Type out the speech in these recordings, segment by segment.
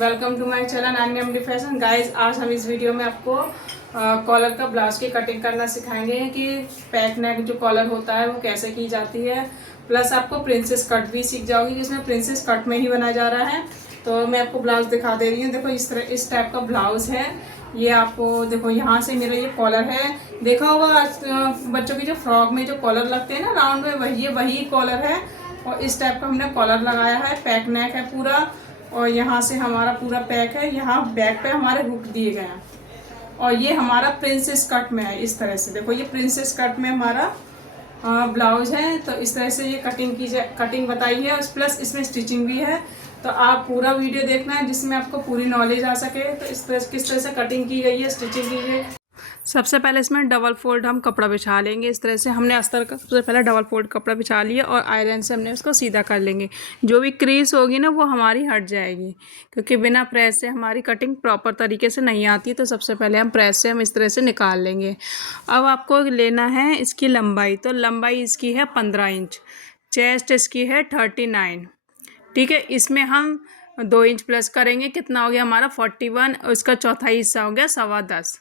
Welcome to my channel NMD fashion. Guys, आज हम इस वीडियो में आपको कॉलर का ब्लाउज की कटिंग करना सिखाएंगे कि पैक नेक जो कॉलर होता है वो कैसे की जाती है। प्लस आपको प्रिंसेस कट भी सीख जाओगी, जिसमें प्रिंसेस कट में ही बनाया जा रहा है। तो मैं आपको ब्लाउज दिखा दे रही हूँ। देखो इस टाइप का ब्लाउज है ये। आपको देखो यहाँ से मेरा ये कॉलर है। देखा होगा बच्चों की जो फ्रॉक में जो कॉलर लगते हैं ना राउंड में, वही कॉलर है। और इस टाइप का हमने कॉलर लगाया है। पैक नेक है पूरा, और यहाँ से हमारा पूरा पैक है। यहाँ बैक पे हमारे हुक दिए गए हैं। और ये हमारा प्रिंसेस कट में है। इस तरह से देखो, ये प्रिंसेस कट में हमारा ब्लाउज है। तो इस तरह से ये कटिंग बताई है, प्लस इसमें स्टिचिंग भी है। तो आप पूरा वीडियो देखना है जिसमें आपको पूरी नॉलेज आ सके। तो इस तरह किस तरह से कटिंग की गई है, स्टिचिंग की गई है। सबसे पहले इसमें डबल फोल्ड हम कपड़ा बिछा लेंगे। इस तरह से हमने अस्तर का सबसे पहले डबल फोल्ड कपड़ा बिछा लिया और आयरन से हमने उसको सीधा कर लेंगे। जो भी क्रीज होगी ना वो हमारी हट जाएगी, क्योंकि बिना प्रेस से हमारी कटिंग प्रॉपर तरीके से नहीं आती। तो सबसे पहले हम प्रेस से हम इस तरह से निकाल लेंगे। अब आपको लेना है इसकी लंबाई। तो लंबाई इसकी है 15 इंच, चेस्ट इसकी है 39। ठीक है, इसमें हम 2 इंच प्लस करेंगे। कितना हो गया हमारा 41। उसका चौथाई हिस्सा हो गया 10.25।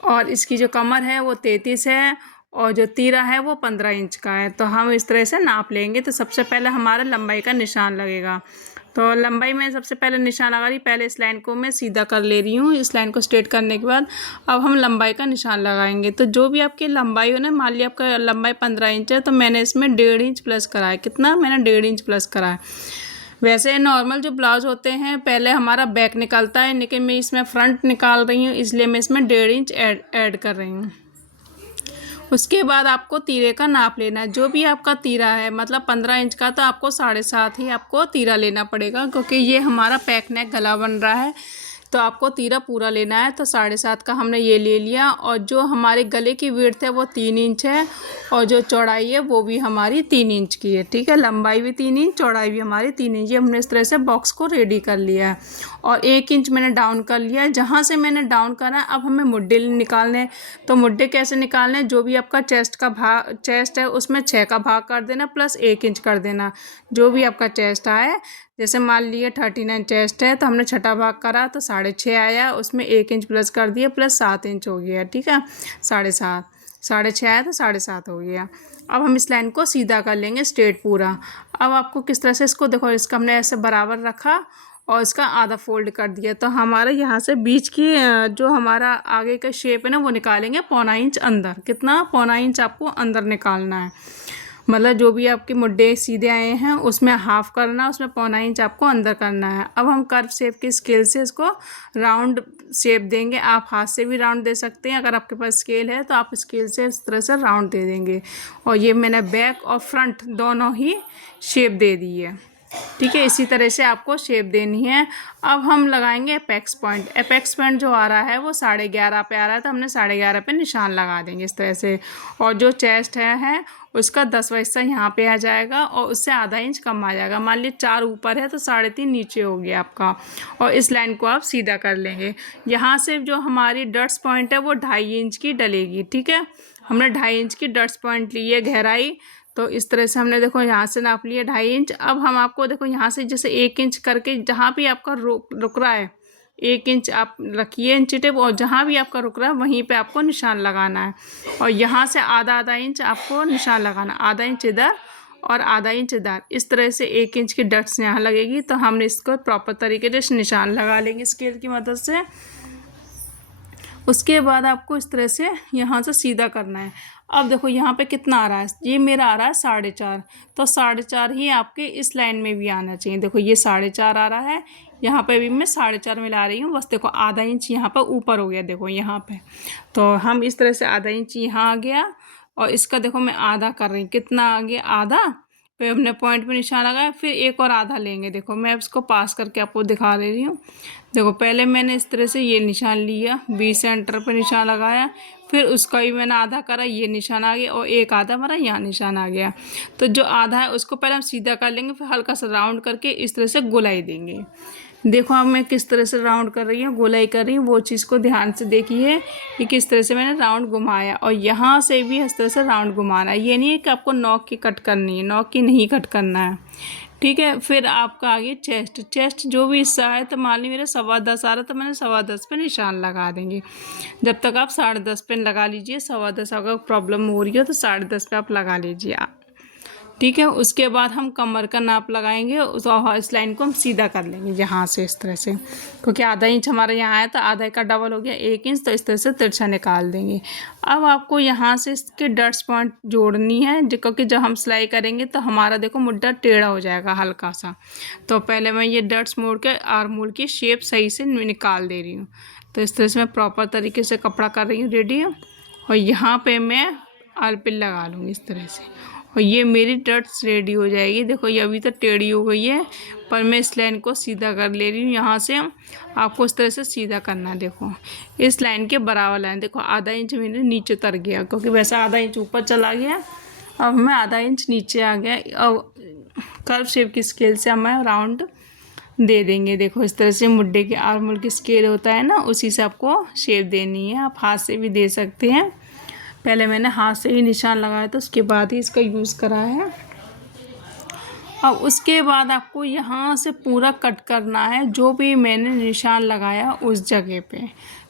और इसकी जो कमर है वो 33 है, और जो तीरा है वो 15 इंच का है। तो हम इस तरह से नाप लेंगे। तो सबसे पहले हमारा लंबाई का निशान लगेगा। तो लंबाई में सबसे पहले निशान लगा रही। पहले इस लाइन को मैं सीधा कर ले रही हूँ। इस लाइन को स्ट्रेट करने के बाद अब हम लंबाई का निशान लगाएंगे। तो जो भी आपकी लंबाई हो ना, मान लिया आपका लंबाई 15 इंच है, तो मैंने इसमें 1.5 इंच प्लस करा है। कितना? मैंने 1.5 इंच प्लस करा है। वैसे नॉर्मल जो ब्लाउज होते हैं पहले हमारा बैक निकलता है, लेकिन मैं इसमें फ्रंट निकाल रही हूँ, इसलिए मैं इसमें 1.5 इंच ऐड कर रही हूँ। उसके बाद आपको तीरे का नाप लेना है। जो भी आपका तीरा है, मतलब 15 इंच का, तो आपको 7.5 ही आपको तीरा लेना पड़ेगा, क्योंकि ये हमारा पैक नेक गला बन रहा है। तो आपको तीरा पूरा लेना है। तो 7.5 का हमने ये ले लिया। और जो हमारे गले की विड्थ है वो 3 इंच है, और जो चौड़ाई है वो भी हमारी 3 इंच की है। ठीक है, लंबाई भी 3 इंच, चौड़ाई भी हमारी 3 इंच। ये हमने इस तरह से बॉक्स को रेडी कर लिया है। और 1 इंच मैंने डाउन कर लिया है। जहाँ से मैंने डाउन करा, अब हमें मुड्डे निकालने। तो मुड्डे कैसे निकालने? जो भी आपका चेस्ट है उसमें 6 का भाग कर देना, प्लस 1 इंच कर देना। जो भी आपका चेस्ट आए, जैसे मान लिए 39 चेस्ट है, तो हमने छठा भाग करा तो 6.5 आया। उसमें 1 इंच प्लस कर दिया, प्लस 7 इंच हो गया। ठीक है, 7.5 6.5 आया तो 7.5 हो गया। अब हम इस लाइन को सीधा कर लेंगे स्ट्रेट पूरा। अब आपको किस तरह से इसको देखो, इसका हमने ऐसे बराबर रखा और इसका आधा फोल्ड कर दिया। तो हमारा यहाँ से बीच की जो हमारा आगे का शेप है ना वो निकालेंगे 1.25 इंच अंदर। कितना? 1.25 इंच आपको अंदर निकालना है। मतलब जो भी आपके मुड्डे सीधे आए हैं उसमें हाफ करना, उसमें 1.25 इंच आपको अंदर करना है। अब हम कर्व शेप की स्केल से इसको राउंड शेप देंगे। आप हाथ से भी राउंड दे सकते हैं। अगर आपके पास स्केल है तो आप स्केल से इस तरह से राउंड दे देंगे। और ये मैंने बैक और फ्रंट दोनों ही शेप दे दी है। ठीक है, इसी तरह से आपको शेप देनी है। अब हम लगाएंगे एपेक्स पॉइंट। एपेक्स पॉइंट जो आ रहा है वो 11.5 पे आ रहा है, तो हमने 11.5 पे निशान लगा देंगे इस तरह से। और जो चेस्ट है उसका 10वां हिस्सा यहाँ पे आ जाएगा, और उससे आधा इंच कम आ जाएगा। मान लीजिए 4 ऊपर है तो 3.5 नीचे हो गया आपका। और इस लाइन को आप सीधा कर लेंगे। यहाँ से जो हमारी डट्स पॉइंट है वो 2.5 इंच की डलेगी। ठीक है, हमने 2.5 इंच की डट्स पॉइंट ली है गहराई। तो इस तरह से हमने देखो यहाँ से नाप लिया 2.5 इंच। अब हम आपको देखो यहाँ से जैसे 1 इंच करके जहाँ भी आपका रुक रहा है 1 इंच आप रखिए इंची टेप, और जहाँ भी आपका रुक रहा है वहीं पे आपको निशान लगाना है। और यहाँ से आधा इंच आपको निशान लगाना, आधा इंच इधर और आधा इंच इधर। इस तरह से 1 इंच की डट्स यहाँ लगेगी। तो हमने इसको प्रॉपर तरीके से निशान लगा लेंगे स्केल की मदद से। उसके बाद आपको इस तरह से यहाँ से सीधा करना है। अब देखो यहाँ पे कितना आ रहा है, ये मेरा आ रहा है 4.5। तो 4.5 ही आपके इस लाइन में भी आना चाहिए। देखो ये 4.5 आ रहा है, यहाँ पे भी मैं 4.5 मिला रही हूँ। बस देखो आधा इंच यहाँ पर ऊपर हो गया, देखो यहाँ पे। तो हम इस तरह से आधा इंच यहाँ आ गया, और इसका देखो मैं आधा कर रही हूँ। कितना आ गया? आधा। फिर हमने पॉइंट पे निशान लगाया, फिर एक और आधा लेंगे। देखो मैं इसको पास करके आपको दिखा दे रही हूँ। देखो पहले मैंने इस तरह से ये निशान लिया, बी सेंटर पे निशान लगाया, फिर उसका भी मैंने आधा करा, ये निशान आ गया, और एक आधा हमारा यहाँ निशान आ गया। तो जो आधा है उसको पहले हम सीधा कर लेंगे, फिर हल्का सा राउंड करके इस तरह से गोलाई देंगे। देखो अब मैं किस तरह से राउंड कर रही हूँ, गोलाई कर रही हूँ, वो चीज़ को ध्यान से देखिए कि किस तरह से मैंने राउंड घुमाया। और यहाँ से भी इस तरह से राउंड घुमाना है। ये नहीं है कि आपको नॉक की कट करनी है, नॉक की नहीं कट करना है। ठीक है। फिर आपका आगे चेस्ट, चेस्ट जो भी हिस्सा है, तो मान ली मेरा 10.25 आ रहा तो मैंने 10.25 पे निशान लगा देंगे। जब तक आप 10.5 पे लगा लीजिए, 10.25 अगर प्रॉब्लम हो रही हो तो 10.5 पे आप लगा लीजिए। ठीक है। उसके बाद हम कमर का नाप लगाएंगे, इस लाइन को हम सीधा कर लेंगे यहाँ से इस तरह से, क्योंकि आधा इंच हमारा यहाँ आया तो आधा का डबल हो गया 1 इंच, तो इस तरह से तिरछा निकाल देंगे। अब आपको यहाँ से इसके डट्स पॉइंट जोड़नी है, क्योंकि जब हम सिलाई करेंगे तो हमारा देखो मुड्ढा टेढ़ा हो जाएगा हल्का सा। तो पहले मैं ये डट्स मोड़ के आर्म होल की शेप सही से निकाल दे रही हूँ। तो इस तरह से मैं प्रॉपर तरीके से कपड़ा कर रही हूँ रेडी। और यहाँ पर मैं आलपिन लगा लूँगी इस तरह से, और ये मेरी डट्स रेडी हो जाएगी। देखो ये अभी तो टेढ़ी हो गई है, पर मैं इस लाइन को सीधा कर ले रही हूँ। यहाँ से आपको इस तरह से सीधा करना है। देखो इस लाइन के बराबर लाइन, देखो आधा इंच मैंने नीचे उतर गया, क्योंकि वैसा आधा इंच ऊपर चला गया, अब मैं आधा इंच नीचे आ गया। अब कर्व शेप की स्केल से हमें राउंड दे देंगे। देखो इस तरह से मुड्ढे के आर्म होल की स्केल होता है ना, उसी से आपको शेप देनी है। आप हाथ से भी दे सकते हैं, पहले मैंने हाथ से ही निशान लगाया था, उसके बाद ही इसका यूज़ करा है। अब उसके बाद आपको यहाँ से पूरा कट करना है, जो भी मैंने निशान लगाया उस जगह पे।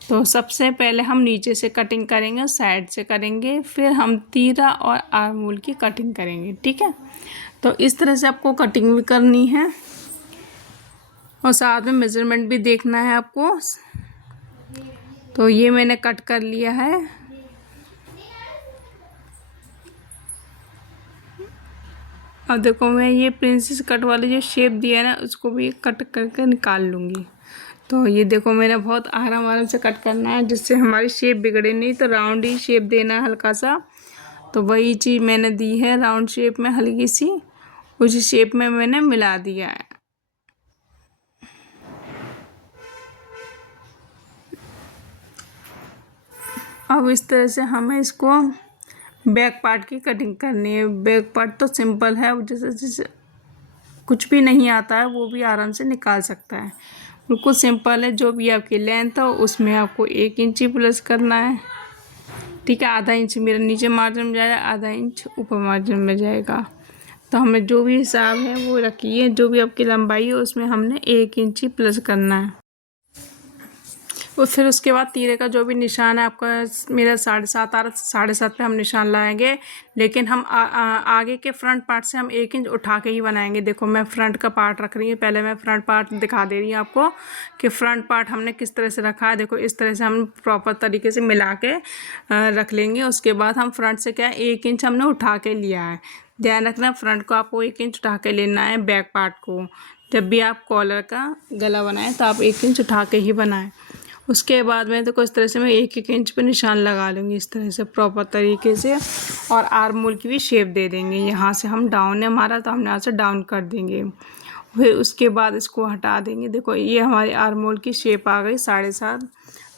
तो सबसे पहले हम नीचे से कटिंग करेंगे, साइड से करेंगे, फिर हम तीरा और आर्म होल की कटिंग करेंगे। ठीक है। तो इस तरह से आपको कटिंग भी करनी है, और साथ में मेज़रमेंट भी देखना है आपको। तो ये मैंने कट कर लिया है। अब देखो मैं ये प्रिंसेस कट वाली जो शेप दिया है ना, उसको भी कट करके निकाल लूँगी। तो ये देखो मैंने बहुत आराम से कट करना है, जिससे हमारी शेप बिगड़े नहीं। तो राउंड ही शेप देना है हल्का सा, तो वही चीज़ मैंने दी है राउंड शेप में हल्की सी, उसी शेप में मैंने मिला दिया है। अब इस तरह से हमें इसको बैक पार्ट की कटिंग करनी है। बैक पार्ट तो सिंपल है, जैसे कुछ भी नहीं आता है वो भी आराम से निकाल सकता है, बिल्कुल सिंपल है। जो भी आपकी लेंथ हो उसमें आपको 1 इंच ही प्लस करना है। ठीक है। आधा इंच मेरा नीचे मार्जिन में जाएगा, आधा इंच ऊपर मार्जिन में जाएगा। तो हमें जो भी हिसाब है वो रखिए, जो भी आपकी लंबाई है उसमें हमने 1 इंच ही प्लस करना है। और फिर उसके बाद तीरे का जो भी निशान है आपका, मेरा 7.5 आ रहा, 7.5 पे हम निशान लगाएंगे, लेकिन हम आगे के फ्रंट पार्ट से हम 1 इंच उठा के ही बनाएंगे। देखो मैं फ्रंट का पार्ट रख रही हूँ, पहले मैं फ्रंट पार्ट दिखा दे रही हूँ आपको कि फ्रंट पार्ट हमने किस तरह से रखा है। देखो इस तरह से हम प्रॉपर तरीके से मिला के रख लेंगे। उसके बाद हम फ्रंट से क्या है 1 इंच हमने उठा के लिया है। ध्यान रखना फ्रंट को आपको 1 इंच उठा के लेना है। बैक पार्ट को जब भी आप कॉलर का गला बनाएं तो आप 1 इंच उठा के ही बनाएं। उसके बाद में तो इस तरह से मैं 1-1 इंच पे निशान लगा लूँगी इस तरह से प्रॉपर तरीके से, और आर्म होल की भी शेप दे देंगे। यहाँ से हम डाउन है हमारा, तो हम यहाँ से डाउन कर देंगे। फिर उसके बाद इसको हटा देंगे। देखो ये हमारे आर्म होल की शेप आ गई 7.5,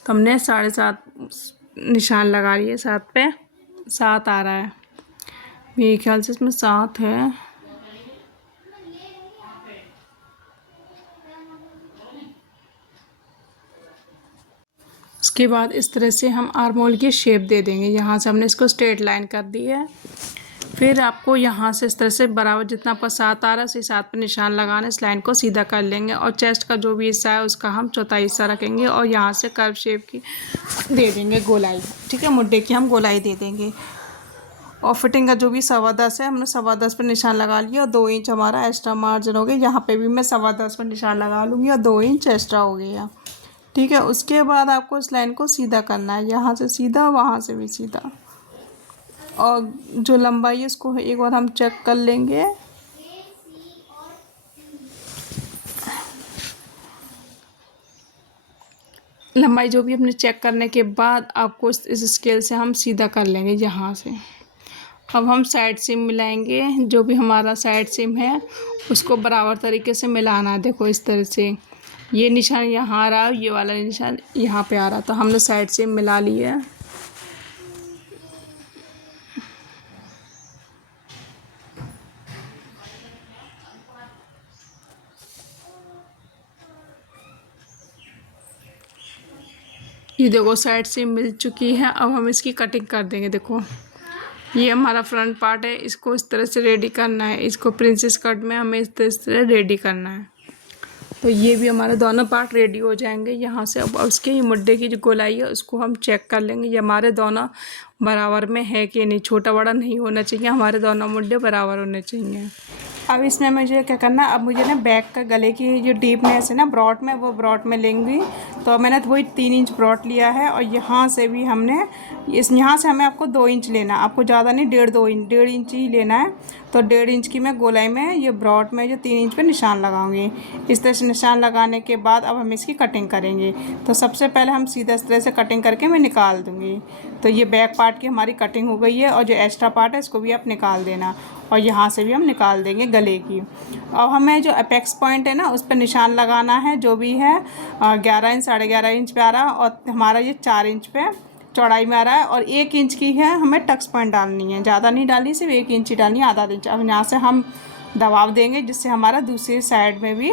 तो हमने 7.5 निशान लगा लिए। 7 पे 7 आ रहा है, मेरे ख्याल से इसमें 7 है। उसके बाद इस तरह से हम आर्म होल की शेप दे देंगे। यहाँ से हमने इसको स्ट्रेट लाइन कर दी है। फिर आपको यहाँ से इस तरह से बराबर जितना पर 7 आ रहा है उसी 7 पर निशान लगाना, इस लाइन को सीधा कर लेंगे। और चेस्ट का जो भी हिस्सा है उसका हम चौथाई हिस्सा रखेंगे, और यहाँ से कर्व शेप की दे देंगे गोलाई। ठीक है। मुड्ढे की हम गोलाई दे देंगे। और फिटिंग का जो भी 10.25 है, हमने 10.25 पर निशान लगा लिया, और 2 इंच हमारा एक्स्ट्रा मार्जिन हो गया। यहाँ पे भी मैं 10.25 पर निशान लगा लूँगी, और 2 इंच एक्स्ट्रा हो गया। ठीक है। उसके बाद आपको इस लाइन को सीधा करना है, यहाँ से सीधा, वहाँ से भी सीधा। और जो लंबाई है उसको एक बार हम चेक कर लेंगे। लंबाई जो भी अपने चेक करने के बाद आपको इस स्केल से हम सीधा कर लेंगे यहाँ से। अब हम साइड सीम मिलाएंगे, जो भी हमारा साइड सीम है उसको बराबर तरीके से मिलाना है। देखो इस तरह से ये निशान यहाँ आ रहा है, ये वाला निशान यहाँ पे आ रहा, तो हमने साइड सीम मिला ली है। ये देखो साइड सीम मिल चुकी है। अब हम इसकी कटिंग कर देंगे। देखो ये हमारा फ्रंट पार्ट है, इसको इस तरह से रेडी करना है। इसको प्रिंसेस कट में हमें इस तरह रेडी करना है। तो ये भी हमारे दोनों पार्ट रेडी हो जाएंगे यहाँ से। अब उसके ये मुड्ढे की जो गोलाई है उसको हम चेक कर लेंगे, ये हमारे दोनों बराबर में है कि नहीं। छोटा बड़ा नहीं होना चाहिए, हमारे दोनों मुड्ढे बराबर होने चाहिए। अब इसमें मुझे क्या करना है, अब मुझे ना बैक का गले की जो डीपनेस है ना ब्रॉड में, वो ब्रॉड में लेंगी। तो मैंने वही 3 इंच ब्रॉड लिया है और यहाँ से भी हमने यहाँ से हमें आपको 2 इंच लेना है, आपको ज़्यादा नहीं, 1.5 इंच ही लेना है। तो 1.5 इंच की मैं गोलाई में ये ब्रॉड में जो 3 इंच पे निशान लगाऊंगी। इस तरह से निशान लगाने के बाद अब हम इसकी कटिंग करेंगे। तो सबसे पहले हम सीधा इस तरह से कटिंग करके मैं निकाल दूँगी। तो ये बैक पार्ट की हमारी कटिंग हो गई है और जो एक्स्ट्रा पार्ट है इसको भी आप निकाल देना और यहाँ से भी हम निकाल देंगे गले की। अब हमें जो अपेक्स पॉइंट है ना उस पर निशान लगाना है, जो भी है 11 इंच 11.5 इंच पे आ रहा है और हमारा ये 4 इंच पे चौड़ाई में आ रहा है और 1 इंच की है हमें टक्स पॉइंट डालनी है, ज़्यादा नहीं डालनी, सिर्फ 1 इंच ही डालनी है, आधा इंच। अब यहाँ से हम दबाव देंगे जिससे हमारा दूसरी साइड में भी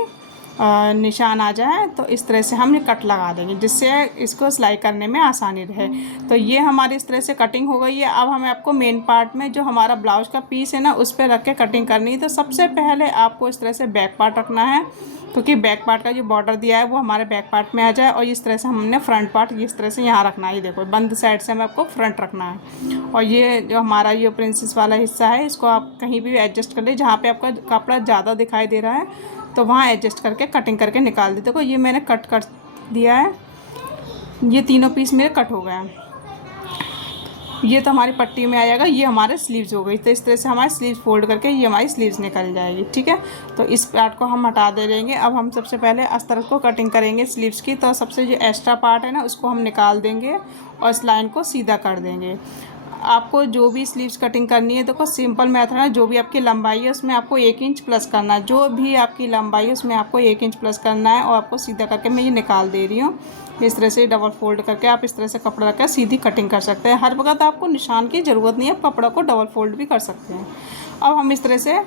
निशान आ जाए। तो इस तरह से हम ये कट लगा देंगे जिससे इसको सिलाई करने में आसानी रहे। तो ये हमारी इस तरह से कटिंग हो गई है। अब हमें आपको मेन पार्ट में जो हमारा ब्लाउज का पीस है ना उस पर रख के कटिंग करनी है। तो सबसे पहले आपको इस तरह से बैक पार्ट रखना है, क्योंकि बैक पार्ट का जो बॉर्डर दिया है वो हमारे बैक पार्ट में आ जाए। और इस तरह से हमने फ्रंट पार्ट इस तरह से यहाँ रखना है, ये देखो बंद साइड से हमें आपको फ्रंट रखना है। और ये जो हमारा ये प्रिंसेस वाला हिस्सा है इसको आप कहीं भी एडजस्ट कर ले, जहाँ पे आपका कपड़ा ज़्यादा दिखाई दे रहा है तो वहाँ एडजस्ट करके कटिंग करके निकाल दी। देखो ये मैंने कट कर दिया है, ये तीनों पीस मेरे कट हो गए हैं। ये तो हमारी पट्टी में आएगा, ये हमारे स्लीव्स हो गई। तो इस तरह से हमारे स्लीव्स फोल्ड करके ये हमारी स्लीव्स निकल जाएगी, ठीक है। तो इस पार्ट को हम हटा दे देंगे। अब हम सबसे पहले अस्तर को कटिंग करेंगे स्लीव्स की। तो सबसे जो एक्स्ट्रा पार्ट है ना उसको हम निकाल देंगे और इस लाइन को सीधा कर देंगे। आपको जो भी स्लीव्स कटिंग करनी है देखो सिंपल मेथड है, जो भी आपकी लंबाई है उसमें आपको 1 इंच प्लस करना है, जो भी आपकी लंबाई है उसमें आपको 1 इंच प्लस करना है। और आपको सीधा करके मैं ये निकाल दे रही हूँ। इस तरह से डबल फोल्ड करके आप इस तरह से कपड़ा रखकर सीधी कटिंग कर सकते हैं। हर वक्त आपको निशान की ज़रूरत नहीं है, कपड़ा को डबल फोल्ड भी कर सकते हैं। अब हम इस तरह से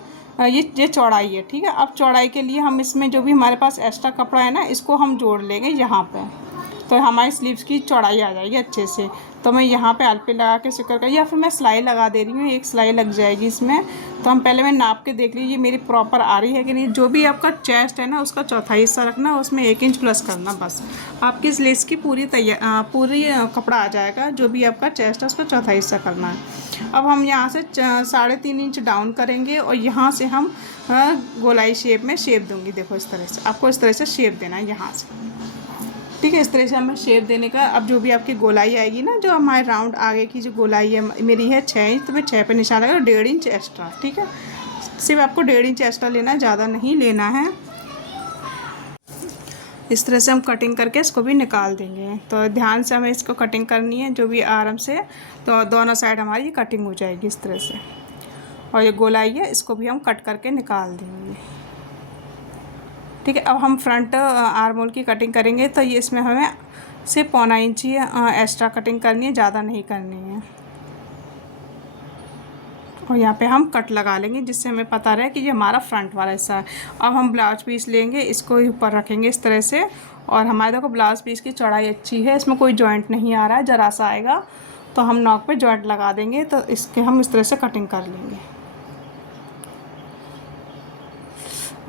ये चौड़ाई है, ठीक है। अब चौड़ाई के लिए हम इसमें जो भी हमारे पास एक्स्ट्रा कपड़ा है ना इसको हम जोड़ लेंगे यहाँ पे। तो हमारी स्लीव्स की चौड़ाई आ जाएगी अच्छे से। तो मैं यहाँ पे आलपी लगा के सिकर कर, या फिर मैं सिलाई लगा दे रही हूँ, एक सिलाई लग जाएगी इसमें। तो हम पहले मैं नाप के देख लीजिए मेरी प्रॉपर आ रही है कि नहीं। जो भी आपका चेस्ट है ना उसका चौथाई हिस्सा रखना, उसमें 1 इंच प्लस करना, बस आपकी इस लेस की पूरी पूरी कपड़ा आ जाएगा। जो भी आपका चेस्ट है उसका चौथाई हिस्सा करना है। अब हम यहाँ से 3.5 इंच डाउन करेंगे और यहाँ से हम गोलाई शेप में शेप दूँगी। देखो इस तरह से आपको इस तरह से शेप देना है यहाँ से, ठीक है। इस तरह से हमें शेप देने का। अब जो भी आपकी गोलाई आएगी ना, जो हमारे राउंड आगे की जो गोलाई है मेरी है 6 इंच, तो मैं 6 पे निशान लगा 1.5 इंच एक्स्ट्रा, ठीक है। सिर्फ आपको 1.5 इंच एक्स्ट्रा लेना है, ज़्यादा नहीं लेना है। इस तरह से हम कटिंग करके इसको भी निकाल देंगे। तो ध्यान से हमें इसको कटिंग करनी है जो भी आराम से, तो दोनों साइड हमारी कटिंग हो जाएगी इस तरह से। और ये गोलाई है इसको भी हम कट करके निकाल देंगे, ठीक है। अब हम फ्रंट आर्म होल की कटिंग करेंगे। तो ये इसमें हमें सिर्फ 1.25 इंच ही एक्स्ट्रा कटिंग करनी है, ज़्यादा नहीं करनी है। और यहाँ पे हम कट लगा लेंगे जिससे हमें पता रहे कि ये हमारा फ्रंट वाला हिस्सा है। अब हम ब्लाउज पीस लेंगे, इसको ऊपर रखेंगे इस तरह से। और हमारे देखो ब्लाउज पीस की चौड़ाई अच्छी है, इसमें कोई जॉइंट नहीं आ रहा है, ज़रा सा आएगा तो हम नॉक पे जॉइंट लगा देंगे। तो इसके हम इस तरह से कटिंग कर लेंगे।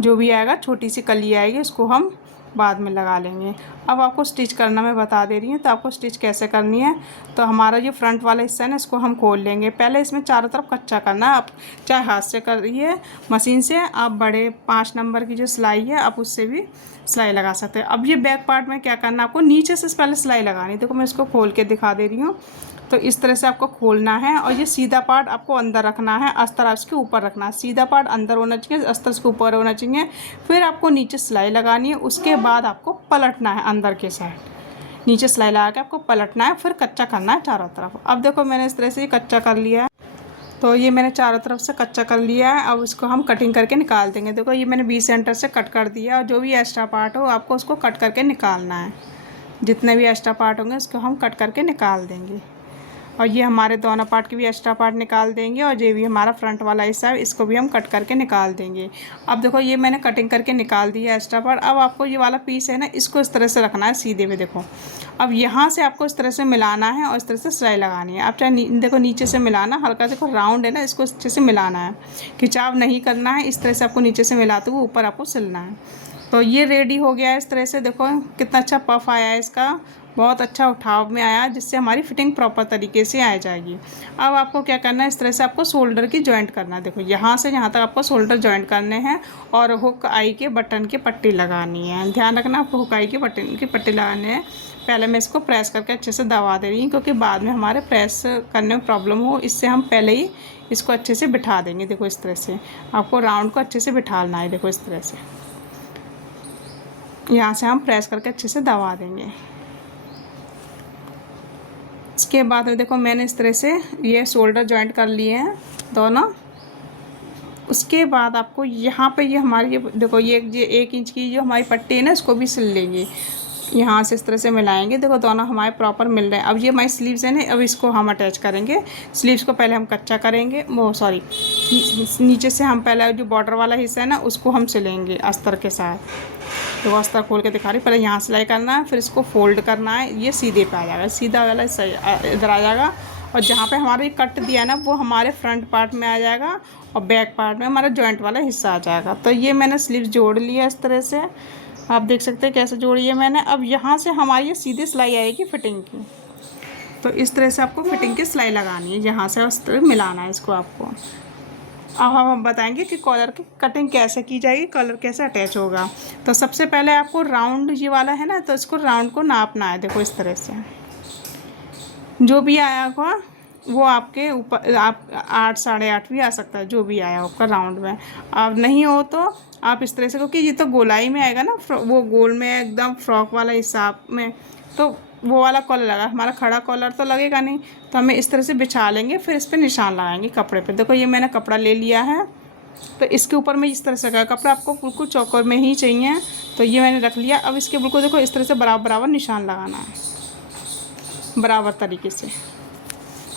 जो भी आएगा छोटी सी कली आएगी उसको हम बाद में लगा लेंगे। अब आपको स्टिच करना मैं बता दे रही हूँ। तो आपको स्टिच कैसे करनी है, तो हमारा जो फ्रंट वाला हिस्सा है ना इसको हम खोल लेंगे। पहले इसमें चारों तरफ कच्चा करना है। आप चाहे हाथ से करिए मशीन से, आप बड़े 5 नंबर की जो सिलाई है आप उससे भी सिलाई लगा सकते हैं। अब ये बैक पार्ट में क्या करना है, आपको नीचे से पहले सिलाई लगानी। देखो मैं इसको खोल के दिखा दे रही हूँ। तो इस तरह से आपको खोलना है और ये सीधा पार्ट आपको अंदर रखना है, अस्तर इसके ऊपर रखना है। सीधा पार्ट अंदर होना चाहिए, अस्तर इसके ऊपर होना चाहिए। फिर आपको नीचे सिलाई लगानी है, उसके बाद आपको पलटना है अंदर के साइड। नीचे सिलाई लगा के आपको पलटना है, फिर कच्चा करना है चारों तरफ। अब देखो मैंने इस तरह से कच्चा कर लिया है। तो ये मैंने चारों तरफ से कच्चा कर लिया है। अब इसको हम कटिंग करके निकाल देंगे। देखो ये मैंने 20 सेंटर से कट कर दिया और जो भी एक्स्ट्रा पार्ट हो आपको उसको कट करके निकालना है। जितने भी एक्स्ट्रा पार्ट होंगे उसको हम कट करके निकाल देंगे। और ये हमारे दोनों पार्ट के भी एक्स्ट्रा पार्ट निकाल देंगे और ये भी हमारा फ्रंट वाला हिस्सा है, इसको भी हम कट करके निकाल देंगे। अब देखो ये मैंने कटिंग करके निकाल दिया एक्स्ट्रा पार्ट। अब आपको ये वाला पीस है ना, इसको इस तरह से रखना है सीधे में। देखो अब यहाँ से आपको इस तरह से मिलाना है और इस तरह से सिलाई लगानी है। आप चाहे देखो नीचे से मिलाना, हल्का देखो राउंड है ना, इसको अच्छे से मिलाना है, खिंचाव नहीं करना है। इस तरह से आपको नीचे से मिलाते हुए ऊपर आपको सिलना है। तो ये रेडी हो गया है इस तरह से। देखो कितना अच्छा पफ आया है इसका, बहुत अच्छा उठाव में आया, जिससे हमारी फिटिंग प्रॉपर तरीके से आ जाएगी। अब आपको क्या करना है, इस तरह से आपको शोल्डर की जॉइंट करना है। देखो यहाँ से यहाँ तक आपको शोल्डर जॉइंट करने हैं और हुक आई के बटन की पट्टी लगानी है। ध्यान रखना आपको हुक आई के बटन की पट्टी लगानी है। पहले मैं इसको प्रेस करके अच्छे से दबा दे रही हूँ, क्योंकि बाद में हमारे प्रेस करने में प्रॉब्लम हो, इससे हम पहले ही इसको अच्छे से बिठा देंगे। देखो इस तरह से आपको राउंड को अच्छे से बिठाना है। देखो इस तरह से यहाँ से हम प्रेस करके अच्छे से दबा देंगे। इसके बाद में देखो मैंने इस तरह से ये शोल्डर जॉइंट कर लिए हैं दोनों। उसके बाद आपको यहाँ पे ये हमारी ये देखो ये 1 इंच की जो हमारी पट्टी है ना, इसको भी सिल लेंगे। यहाँ से इस तरह से मिलाएंगे। देखो दोनों हमारे प्रॉपर मिल रहे हैं। अब ये हमारी स्लीव्स है ना, अब इसको हम अटैच करेंगे। स्लीव्स को पहले हम कच्चा करेंगे, वो सॉरी नीचे से हम पहले जो बॉर्डर वाला हिस्सा है ना, उसको हम सिलेंगे अस्तर के साथ। तो अस्तर खोल के दिखा रही, पहले यहाँ सिलाई करना है, फिर इसको फोल्ड करना है। ये सीधे पे आ जाएगा, सीधा वाला इधर आ जाएगा। और जहाँ पे हमारे कट दिया ना, वो हमारे फ्रंट पार्ट में आ जाएगा और बैक पार्ट में हमारा जॉइंट वाला हिस्सा आ जाएगा। तो ये मैंने स्लीव्स जोड़ लिया इस तरह से। आप देख सकते हैं कैसे जोड़ी है मैंने। अब यहाँ से हमारी ये सीधी सिलाई आएगी फिटिंग की। तो इस तरह से आपको फिटिंग की सिलाई लगानी है, यहाँ से उस तरह मिलाना है इसको आपको। अब हम बताएंगे कि कॉलर की कटिंग कैसे की जाएगी, कॉलर कैसे अटैच होगा। तो सबसे पहले आपको राउंड ये वाला है ना, तो इसको राउंड को नापना है। देखो इस तरह से जो भी आया होगा वो आपके ऊपर, आप 8 साढ़े 8 भी आ सकता है, जो भी आया आपका राउंड में। अब नहीं हो तो आप इस तरह से, क्योंकि ये तो गोलाई में आएगा ना, वो गोल में एकदम फ्रॉक वाला हिसाब में, तो वो वाला कॉलर लगा, हमारा खड़ा कॉलर तो लगेगा नहीं। तो हमें इस तरह से बिछा लेंगे, फिर इस पर निशान लगाएंगे कपड़े पे। देखो ये मैंने कपड़ा ले लिया है, तो इसके ऊपर में इस तरह से का कपड़ा आपको बिल्कुल चौकोर में ही चाहिए, तो ये मैंने रख लिया। अब इसके बिल्कुल देखो इस तरह से बराबर बराबर निशान लगाना है, बराबर तरीके से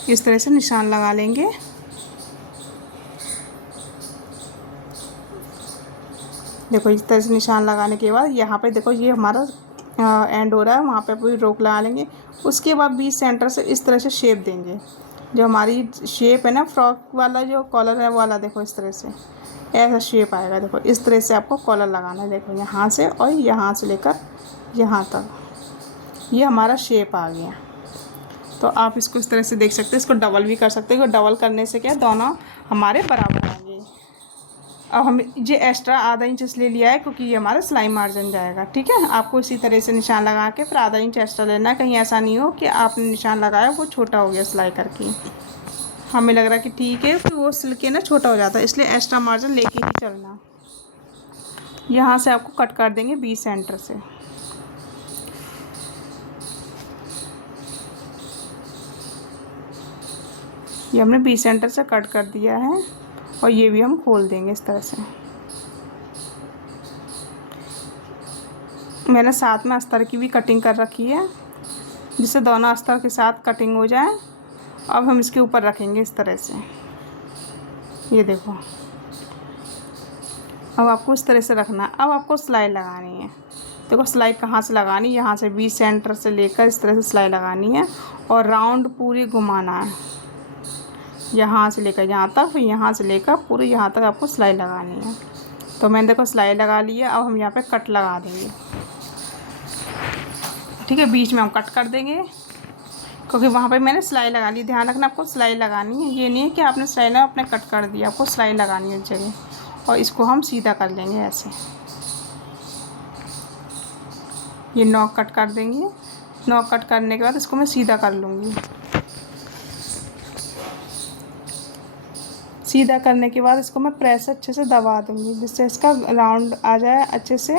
इस तरह से निशान लगा लेंगे। देखो इस तरह से निशान लगाने के बाद यहाँ पे देखो ये हमारा एंड हो रहा है, वहाँ पे पूरी रोक लगा लेंगे। उसके बाद बीच सेंटर से इस तरह से शेप देंगे। जो हमारी शेप है ना फ्रॉक वाला जो कॉलर है वाला, देखो इस तरह से ऐसा शेप आएगा। देखो इस तरह से आपको कॉलर लगाना है। देखो यहाँ से और यहाँ से लेकर यहाँ तक ये हमारा शेप आ गया। तो आप इसको इस तरह से देख सकते हैं। इसको डबल भी कर सकते हैं, डबल करने से क्या दोनों हमारे बराबर आएंगे। अब हम ये एक्स्ट्रा आधा इंच इसलिए लिया है क्योंकि ये हमारा सिलाई मार्जिन जाएगा। ठीक है, आपको इसी तरह से निशान लगा के फिर आधा इंच एक्स्ट्रा लेना है। कहीं ऐसा नहीं हो कि आपने निशान लगाया वो छोटा हो गया सिलाई करके, हमें लग रहा है कि ठीक है, फिर वो सिल के ना छोटा हो जाता है, इसलिए एक्स्ट्रा मार्जिन लेके ही चलना। यहाँ से आपको कट कर देंगे बीच सेंटर से। ये हमने बीच सेंटर से कट कर दिया है और ये भी हम खोल देंगे इस तरह से। मैंने साथ में अस्तर की भी कटिंग कर रखी है, जिससे दोनों अस्तर के साथ कटिंग हो जाए। अब हम इसके ऊपर रखेंगे इस तरह से। ये देखो, अब आपको इस तरह से रखना है। अब आपको सिलाई लगानी है। देखो सिलाई कहाँ से लगानी, यहाँ से बीच सेंटर से लेकर इस तरह से सिलाई लगानी है और राउंड पूरी घुमाना है, यहाँ से लेकर यहाँ तक, फिर यहाँ से लेकर पूरे यहाँ तक आपको सिलाई लगानी है। तो मैंने देखो सिलाई लगा ली है। अब हम यहाँ पे कट लगा देंगे। ठीक है, बीच में हम कट कर देंगे क्योंकि वहाँ पे मैंने सिलाई लगा ली। ध्यान रखना आपको सिलाई लगानी है, ये नहीं है कि आपने सिलाई लगा आपने कट कर दिया, आपको सिलाई लगानी है जगह। और इसको हम सीधा कर लेंगे ऐसे, ये नॉक कट कर देंगे। नॉक कट करने के बाद इसको मैं सीधा कर लूँगी। सीधा करने के बाद इसको मैं प्रेस अच्छे से दबा दूँगी, जिससे इसका राउंड आ जाए अच्छे से।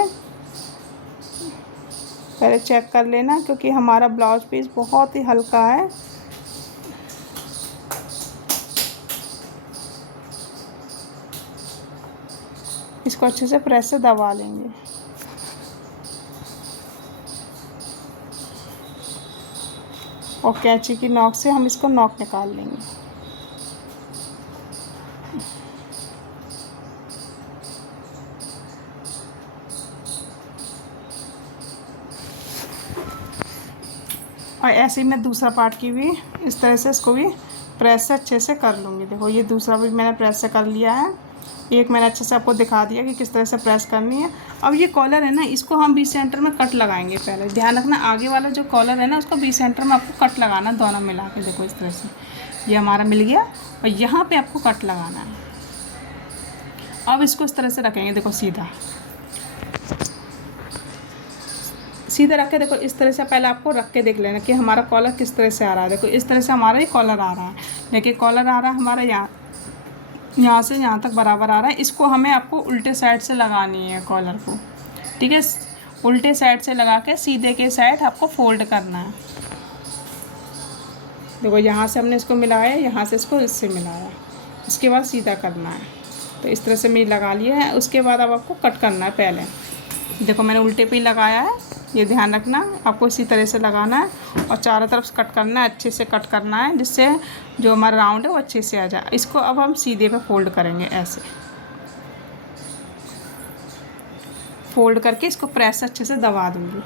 पहले चेक कर लेना क्योंकि हमारा ब्लाउज पीस बहुत ही हल्का है। इसको अच्छे से प्रेस से दबा लेंगे। और कैंची की नोक से हम इसको नोक निकाल लेंगे। और ऐसे ही मैं दूसरा पार्ट की भी इस तरह से इसको भी प्रेस से अच्छे से कर लूँगी। देखो ये दूसरा भी मैंने प्रेस से कर लिया है। एक मैंने अच्छे से आपको दिखा दिया कि किस तरह से प्रेस करनी है। अब ये कॉलर है ना, इसको हम बी सेंटर में कट लगाएंगे। पहले ध्यान रखना, आगे वाला जो कॉलर है ना उसको बी सेंटर में आपको कट लगाना, दोनों मिला के। देखो इस तरह से ये हमारा मिल गया और यहाँ पे आपको कट लगाना है। अब इसको इस तरह से रखेंगे, देखो सीधा सीधा रख के। देखो इस तरह से पहले आपको रख के देख लेना कि हमारा कॉलर किस तरह से आ रहा है। देखो इस तरह से हमारा ये कॉलर आ रहा है। देखिए कॉलर आ रहा है हमारा यहाँ से यहाँ तक बराबर आ रहा है। इसको हमें आपको उल्टे साइड से लगानी है कॉलर को, ठीक है। उल्टे साइड से लगा के सीधे के साइड आपको फोल्ड करना है। देखो यहाँ से हमने इसको मिलाया, यहाँ से इसको इससे मिलाया, उसके बाद सीधा करना है। तो इस तरह से मैंने लगा लिया है। उसके बाद अब आपको कट करना है। पहले देखो मैंने उल्टे पे ही लगाया है, ये ध्यान रखना। आपको इसी तरह से लगाना है और चारों तरफ से कट करना है, अच्छे से कट करना है, जिससे जो हमारा राउंड है वो अच्छे से आ जाए। इसको अब हम सीधे पे फोल्ड करेंगे, ऐसे फोल्ड करके इसको प्रेस अच्छे से दबा दूँगी।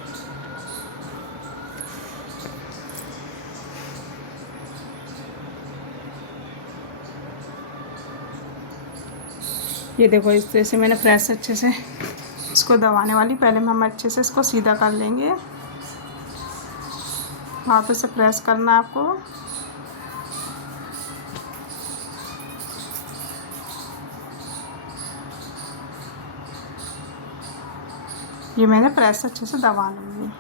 ये देखो इस तरह से मैंने प्रेस अच्छे से इसको दबाने वाली। पहले हम अच्छे से इसको सीधा कर लेंगे, हाथों से प्रेस करना है आपको। ये मैंने प्रेस अच्छे से दबा लूँगी।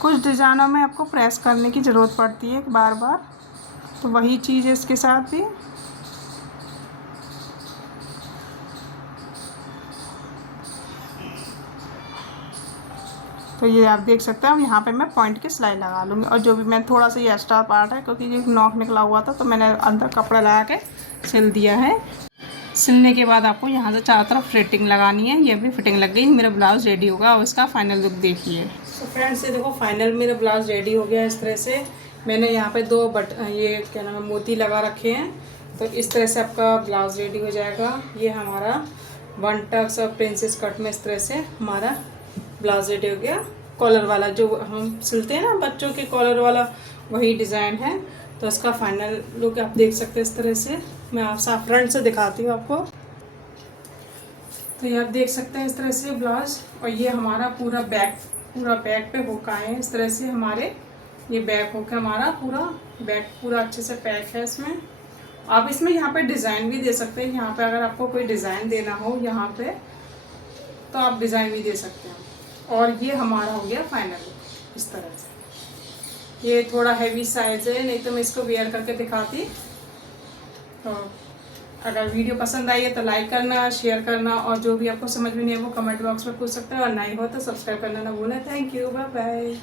कुछ डिज़ाइनों में आपको प्रेस करने की ज़रूरत पड़ती है बार बार, तो वही चीज़ है इसके साथ भी। तो ये आप देख सकते हैं। यहाँ पे मैं पॉइंट की सिलाई लगा लूँगी। और जो भी मैं थोड़ा सा ये एक्स्ट्रा पार्ट है, क्योंकि ये नॉक निकला हुआ था, तो मैंने अंदर कपड़ा लगा के सिल दिया है। सिलने के बाद आपको यहाँ से चारों तरफ फिटिंग लगानी है। ये भी फिटिंग लग गई, मेरा ब्लाउज़ रेडी होगा। और इसका फाइनल लुक देखिए। तो फ्रेंड्स ये देखो फाइनल मेरा ब्लाउज़ रेडी हो गया। इस तरह से मैंने यहाँ पे दो ये क्या नाम है, मोती लगा रखे हैं। तो इस तरह से आपका ब्लाउज़ रेडी हो जाएगा। ये हमारा 1 टक्स और प्रिंसेस कट में इस तरह से हमारा ब्लाउज रेडी हो गया। कॉलर वाला जो हम सिलते हैं ना बच्चों के कॉलर वाला, वही डिज़ाइन है। तो इसका फाइनल लुक आप देख सकते हैं इस तरह से। मैं आप साफ फ्रंट से दिखाती हूँ आपको। तो ये आप देख सकते हैं इस तरह से ब्लाउज। और ये हमारा पूरा बैक पे हुक आए हैं इस तरह से हमारे। ये बैक हुक है हमारा, पूरा बैक पूरा अच्छे से पैक है इसमें। आप इसमें यहाँ पे डिज़ाइन भी दे सकते हैं। यहाँ पे अगर आपको कोई डिज़ाइन देना हो यहाँ पे, तो आप डिज़ाइन भी दे सकते हैं। और ये हमारा हो गया फाइनल इस तरह से। ये थोड़ा हैवी साइज़ है, नहीं तो मैं इसको वेयर करके दिखाती। तो अगर वीडियो पसंद आई है तो लाइक करना, शेयर करना, और जो भी आपको समझ में नहीं है वो कमेंट बॉक्स में पूछ सकते हो। और नहीं हो तो सब्सक्राइब करना ना भूलें। Thank you, bye bye.